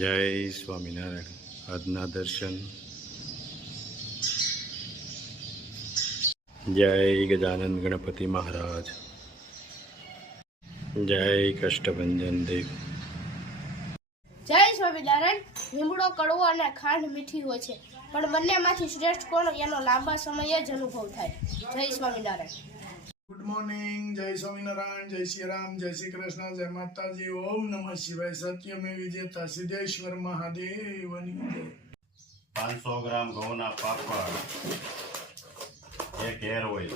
જય સ્વામિનારાયણ. આજના દર્શન. જય ગજાનંદ ગણપતિ મહારાજ. જય કષ્ટભંજન દેવ. જય સ્વામિનારાયણ. લીમડો કડવો અને ખાંડ મીઠી હોય છે, પણ બંનેમાંથી શ્રેષ્ઠ કોણ એનો લાંબા સમયે જ અનુભવ થાય. જય સ્વામિનારાયણ. Good morning. જય સ્વામિનારાયણ. જય શ્રી રામ. જય શ્રી કૃષ્ણ. જય માતાજી. ઓમ નમઃ શિવાય. સત્યમે વિજેતા સિદ્ધેશ્વર મહાદેવની જય. 500 ગ્રામ ઘઉંના પાપડ, 1 હેર ઓઇલ,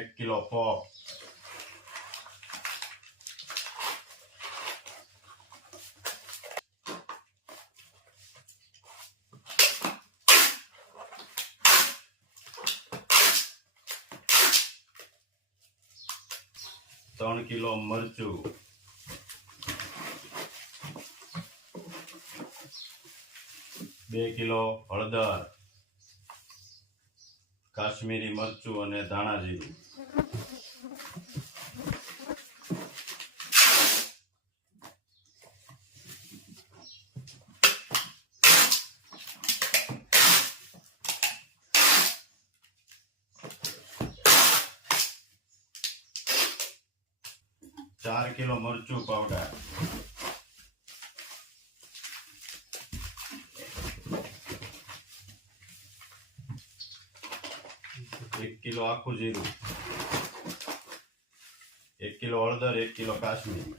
એક કિલો પોપ, ત્રણ કિલો મરચું, 2 કિલો હળદર, કાશ્મીરી મરચું અને ધાણા જીરું, ચાર કિલો મરચું પાવડર, 1 કિલો આખું જીરું, 1 કિલો હળદર, 1 કિલો કાશ્મીરી,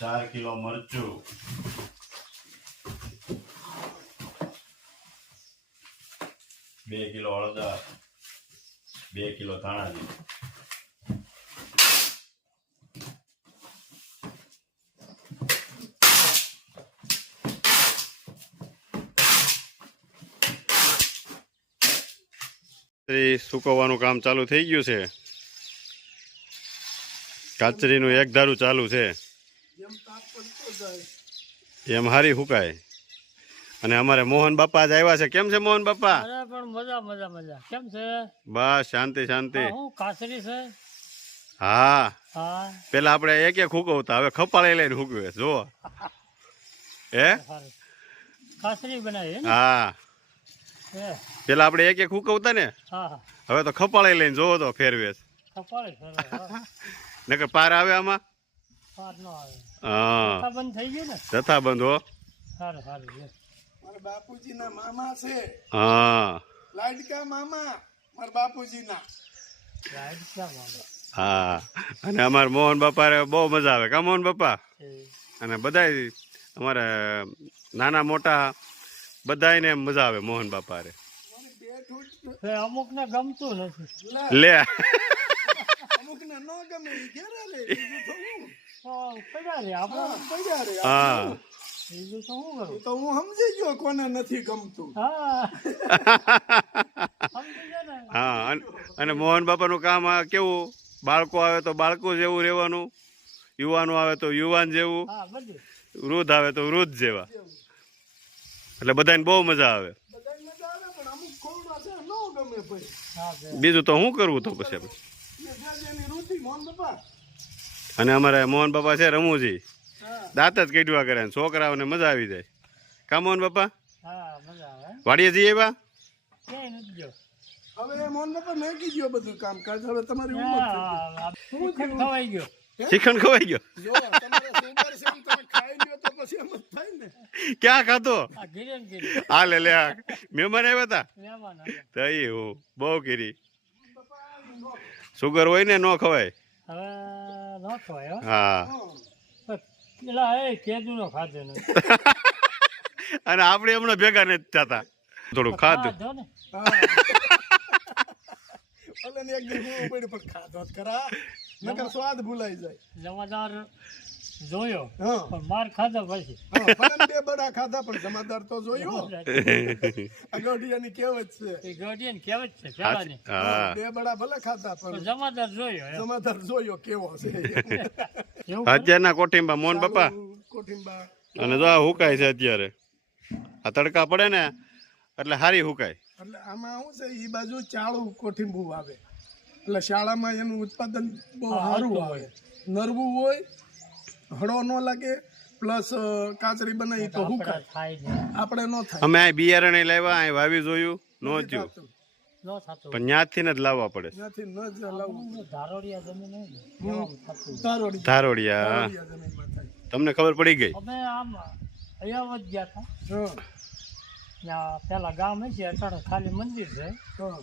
ચાર કિલો મરચું, 2 કિલો હળદર, 2 કિલો ધાણા જીરું, સુકવવાનું કામ ચાલુ થઈ ગયું છે. કાચરીનું એક ધારું ચાલુ છે, જેમ તાપ પડતો જાય એમ હારી હુકાય. અને અમારે મોહન બાપા જ આવ્યા છે. કેમ છે મોહન બાપા? અરે પણ મજા મજા મજા. કેમ છે? બસ શાંતિ શાંતિ. હું કાસરી છે. હા, હા પેલા આપણે એક એક હુકવતા, હવે ખપાળી લઈને હુકવે. જો હે, સારું. કાસરી બનાવી ને? હા, હે પેલા આપણે એક એક હુકવતા ને, હા હા હવે તો ખપાળી લઈને જોવો તો ફેરવે. કપાળી સરસ. નકર પાર આવે આમાં. પાર નો આવે. હા, જથ્થા બંધ થઈ ગયું ને? જથ્થાબંધ હો. સારું સારું છે. મારા બાપુજીના મામા છે, હા લાડકા મામા મારા બાપુજીના. રાઈડ ક્યાં માંગે હા, અને અમારે મોહન બાપા બહુ મજા આવે. કા મોહન બાપા? છે? અને બધાય અમારે નાના મોટા બધાયને મજા આવે મોહન બાપા રે. મને બે ઠૂટ એ અમુકને ગમતું નથી. લે અમુકને ન ગમે ઈ ઘેરે લે. બીજું તો હું તો પડ્યા રે આપણે. પડ્યા રે. હા બીજું તો શું કરું? એ તો હું સમજી ગયો કોને નથી ગમતું. હા સમજી ગયા ને? હા, અને મોહન બાપાનું કામ આ કેવું, બાળકો આવે તો બાળકો જેવું રહેવાનું, યુવાનો આવે તો યુવાન જેવું, હા બધું. વૃદ્ધ આવે તો વૃદ્ધ જેવા. એટલે બધાને બહુ મજા આવે. બધાને મજા આવે પણ અમુક ખોરડા છે ન ગમે ભાઈ. હા છે. બીજું તો શું કરવું તો પછી આપણે. એટલે જેની રુચિ મોહન બાપા. અને અમારે મોહન બાપા છે રમૂજી, હા દાંત જ કાઢવા કરે ને છોકરાઓને મજા આવી જાય. કા મોહન બાપા? હા મજા આવે. વાડીએ જઈએ એવા. ક્યાંય નથી ગયો. હવે મોહન બાપા મેકી ગયો બધું કામકાજ. હવે તમારી ઉંમર થઈ ગઈ. હા, શ્રીખંડ ખવાઈ ગયો. શ્રીખંડ ખવાઈ ગયો. જો તમારે સુગર છે ને તમે ખાઈ લ્યો તો પછી એમ જ થાય ને. ક્યાં ખાતો? આ ઘીરે ને ઘીરે. આ લે લે, મહેમાન આવ્યા હતા મહેમાન આવ્યા. તઈ હું બહુ કીરી. સુગર હોય ને ન ખવાય. હવે ન ખવાય હો. હા, પેલા એ કેદું નો ખાધો નથી. અને આપણે હમણાં ભેગા નથી થતા. થોડું ખાધું. ખાધો ને. ભલે ને એક દી હું પડી પણ ખાધો જ ખરા. નકર સ્વાદ ભૂલાઈ જાય. જમાદાર જોયો હા પણ માર ખાધો પછી હા, પણ બે બડા ખાધા પણ જમાદાર તો જોયો. આ ગઢિયાની કહેવત છે. એ ગઢિયાની કહેવત છે પેલાની. હા બે બડા ભલે ખાધા પણ પણ જમાદાર જોયો એમ. જમાદાર જોયો કેવો છે. એવું અત્યારના કોઠીંબા મોહન બાપા કોઠીંબા અને જો આ હુકાય છે અત્યારે આ તડકા પડે ને એટલે હારી હુકાય. એટલે આમાં શું છે એ બાજુ ચાળું કોઠીંબુ આવે એટલે શાળામાં એનું ઉત્પાદન બહુ સારું આવે. નરવું હોય, હળો ન લાગે, પ્લસ કાચરી બનાવી તો હુકાય. થાય ને આપણે ન થાય. અમે આ બિયારણ લાવ્યા અહીં વાવી જોયું નો થયું થતું. ન થતું પણ ન્યાથી જ લાવવા પડે. ત્યાંથી ન જ લાવવું. ધારોડિયા જમીન હોય ને એમાં થતું. તારોડી ધારોડિયા તારોડિયા જમીનમાં થાય. તમને ખબર પડી ગઈ. અમે આમ અહીંયા જ ગયા હતા હા ત્યાં પેલા ગામ છે અત્યારે ખાલી મંદિર છે હા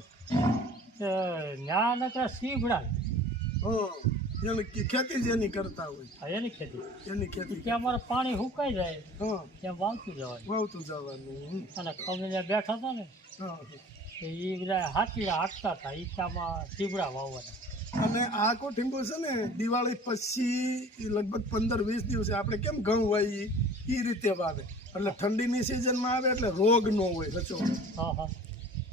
ત્યાં નકરા સીભડા હા એની ખેતી જ એની કરતા હોય. એની ખેતી એની ખેતી ત્યાં અમારે પાણી સુકાઈ જાય હા ત્યાં વાવતું જવાનું વાવતું જવાનું. અને અમે ત્યાં બેઠા હતા ને હા તો એ બધા હાથીડા હાંકતા હતા ઈટામાં સીભડા વાવવાના. અને આ કોઠીંબુ છે ને દિવાળી પછી ઈ લગભગ 15-20 દિવસે આપણે કેમ ઘઉં વાવીએ એ રીતે વાવે એટલે ઠંડીની સિઝનમાં આવે એટલે રોગ ન હોય સચો હા હા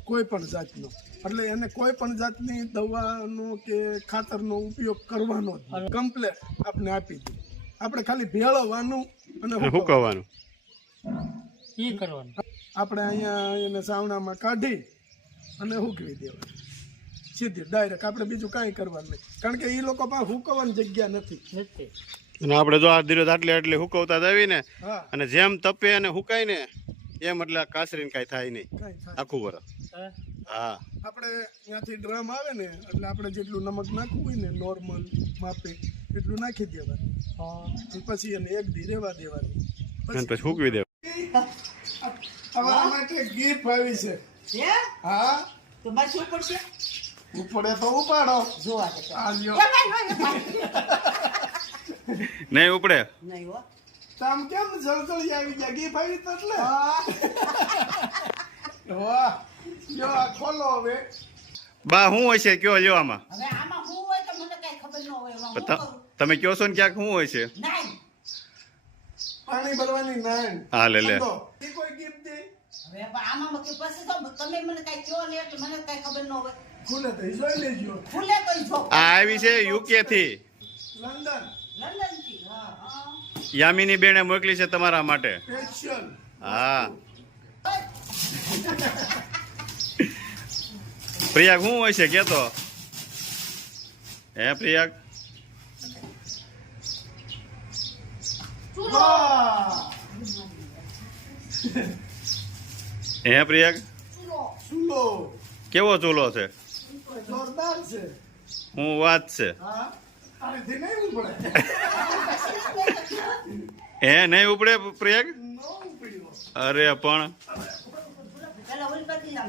કોઈ પણ જાતનો. એટલે એને કોઈ પણ જાતની દવાનો કે ખાતરનો ઉપયોગ કરવાનો જ નહીં. કમ્પ્લેટ આપણે આપી દે. આપણે ખાલી ભેળવવાનું અને હુકવવાનું. હુકવવાનું. એ કરવાનું. આપણે અહીંયા એને સાવણામાં કાઢી અને હુકવી દેવાનું સીધી ડાયરેક્ટ. આપણે બીજું કાંઈ કરવાનું નહીં કારણ કે એ લોકો પાસે હુકવવાની જગ્યા નથી. નથી અને આપણે જો આ ધીરે આટલે હુકવતા જ આવીને હા અને જેમ તપે અને હુકાય ને એમ એટલે આ કાસરીને કાંઈ થાય નહીં કાંઈ થાય. આખું વરસ. હે? હા આપણે ત્યાંથી ડ્રમ આવે ને એટલે આપણે જેટલું નમક નાખવું હોય ને નોર્મલ માપે એટલું નાખી દેવાનું. હા. અને પછી એને એક દી રહેવા દેવાનું. અને પછી હુકવી દેવું. હવે આમાં કંઈક ગીત આવી છે. હે હા તો મારે શું પડશે ઉપડે તો ઉપાડો. જોવા દે તો. આ લ્યો. નહીં ઉપડે. નહીં હો તો આમ કેમ જળજળી આવી ગયા ગીત આવી તો એટલે વાહ લ્યો આ ખોલો હવે. બા શું હોય છે કયો લ્યો આમાં. હવે આમાં શું હોય તો મને કઈ ખબર ન હોય એમાં હું ત- કરું તમે કહો છો ને ક્યાંક શું હોય છે. નહીં પાણી ભરવાની નાણ. હા લે લે. સમજો. ઈ કોઈ ગીત દે હવે આમાં કે પછી તો તમે મને કઈ કહો ને એટલે મને કઈ ખબર ન હોય ખુલે તો ઈ જોઈ લેજો. ખુલે તો ઈ જો આ આવી છે યુકે થી. લંડન લંડન થી હા હા યામિની બેને મોકલી છે તમારા માટે. સ્પેશિયલ. હા પ્રિયાગ શું હોય છે કેતો. હે પ્રિયાગ. વાહ હે પ્રિયાગ. સુલો કેવો ચૂલો છે. જોરદાર છે. હું વાત છે. હા આનેથી નહીં ઉપડે. હે નહીં ઉપડે પ્રિયાગ. ન ઉપડ્યો. અરે પણ પેલા ઓલી બધી નામ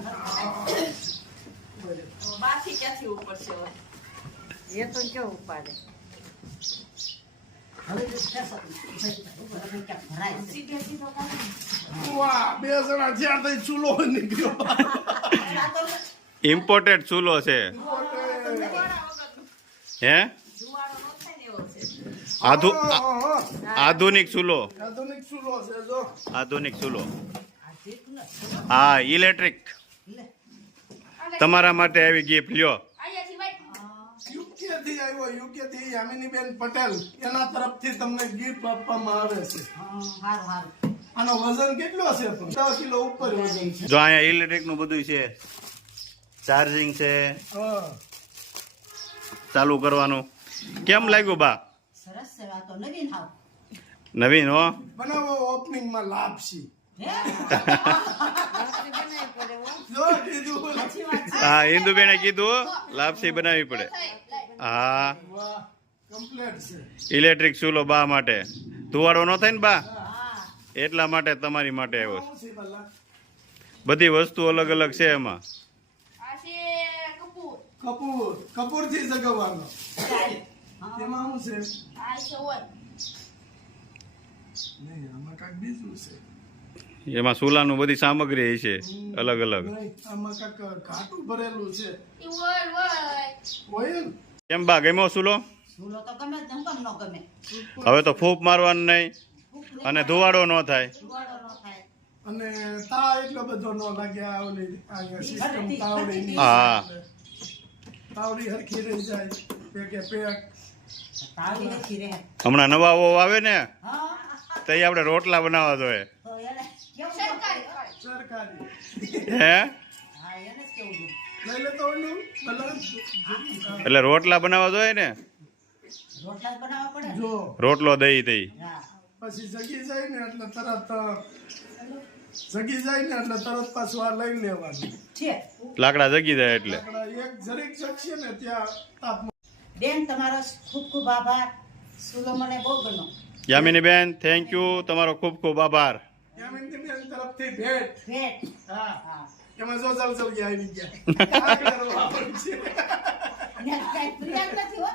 બાકી ક્યાંથી ઉપડશે હવે એ તો કેવું ઉપાડે હવે તો ભરાય સીધે સીધો વાહ બે જણા જ્યાં તઈ ચૂલો નીકળ્યો. ઇમ્પોર્ટેડ ચૂલો છે. હે આધુનિક ચૂલો. આધુનિક ચૂલો છે જો. આધુનિક ચૂલો. હા ઇલેક્ટ્રિક. તમારા માટે આવી ગિફ્ટ લ્યો. અહીંયાથી ભાઈ યુકે થી આવ્યો. યુકે થી યામિનીબેન પટેલ એના તરફથી તમને ગિફ્ટ આપવામાં આવે છે. સારું સારું આનો વજન કેટલો છે પણ 10 કિલો ઉપર વજન છે. જો અહીંયા ઇલેક્ટ્રિક નું બધું છે. ચાર્જિંગ છે. હા ચાલુ કરવાનું. કેમ લાગ્યું બા. સરસ છે આ તો નવીન હાવ નવીન હો. બનાવો ઓપનિંગ માં લાભ છે. હે જો કીધું. હા ઇન્દુબેને કીધું લાપસી બનાવવી પડે. હા વાહ કમ્પ્લીટ છે. ઇલેક્ટ્રિક ચૂલો બા માટે. ધુવાડો ન થાય ને બા એટલા માટે તમારી માટે આવ્યો છે. શું છે ભલા? બધી વસ્તુ અલગ અલગ છે એમાં. આ છે કપૂર કપૂર. કપૂર થી જગવવાનો. એમાં શું છે? આ છે હોય નહીં આમાં કાંઈક બીજું છે. એમાં ચૂલાનું બધી સામગ્રી છે અલગ અલગ. નહીં આમાં કાંઈક ઘાટું ભરેલું છે. ઈ હોય હોય ઓઇલ કેમ બા ગમ્યો ચૂલો. ચૂલો તો ગમે જ, હું કેમ ન ગમે? હવે તો ફૂંક મારવાનું નહીં અને ધુવાડો ન થાય. ધુવાડો ન થાય. અને તાવ એટલો બધો ન લાગે આ ઓલી અહીંયા સિસ્ટમ તાવડીની. હા. તાવડી હરખી રહી જાય પેકે પેક. તાળી નથી રહે. હમણાં નવા વહુ આવે ને હા, તો એ આપણે રોટલા બનાવવા જોઈએ. તો એને કેવું સરકારી. સરકારી હે હા, એને જ કેવું જોઈએ. લઈ લેતો ઓલું બલન. એટલે રોટલા બનાવવા જોઈએ ને, રોટલા જ બનાવવા પડે. જો રોટલો દઈ દઈ. હા, પછી જગી જાય ને એટલે તરત પાછું આ લઈ લેવાનું. છે. લાકડા જગી જાય એટલે. આપણા એક જરીક જગશે ને ત્યાં તાપમાન. બેન, તમારો ખૂબ ખૂબ આભાર. ચૂલો મને બહુ ગમ્યો. યામિની બેન, થેન્ક યુ, તમારો ખૂબ ખૂબ આભાર. યામિનીબેન તરફથી ભેટ. ભેટ. હા, હા. એમાં જો જલજલિયા આવી ગયા. આ કરવા પડશે. અને કાંઈ ફરિયાદ નથી હો.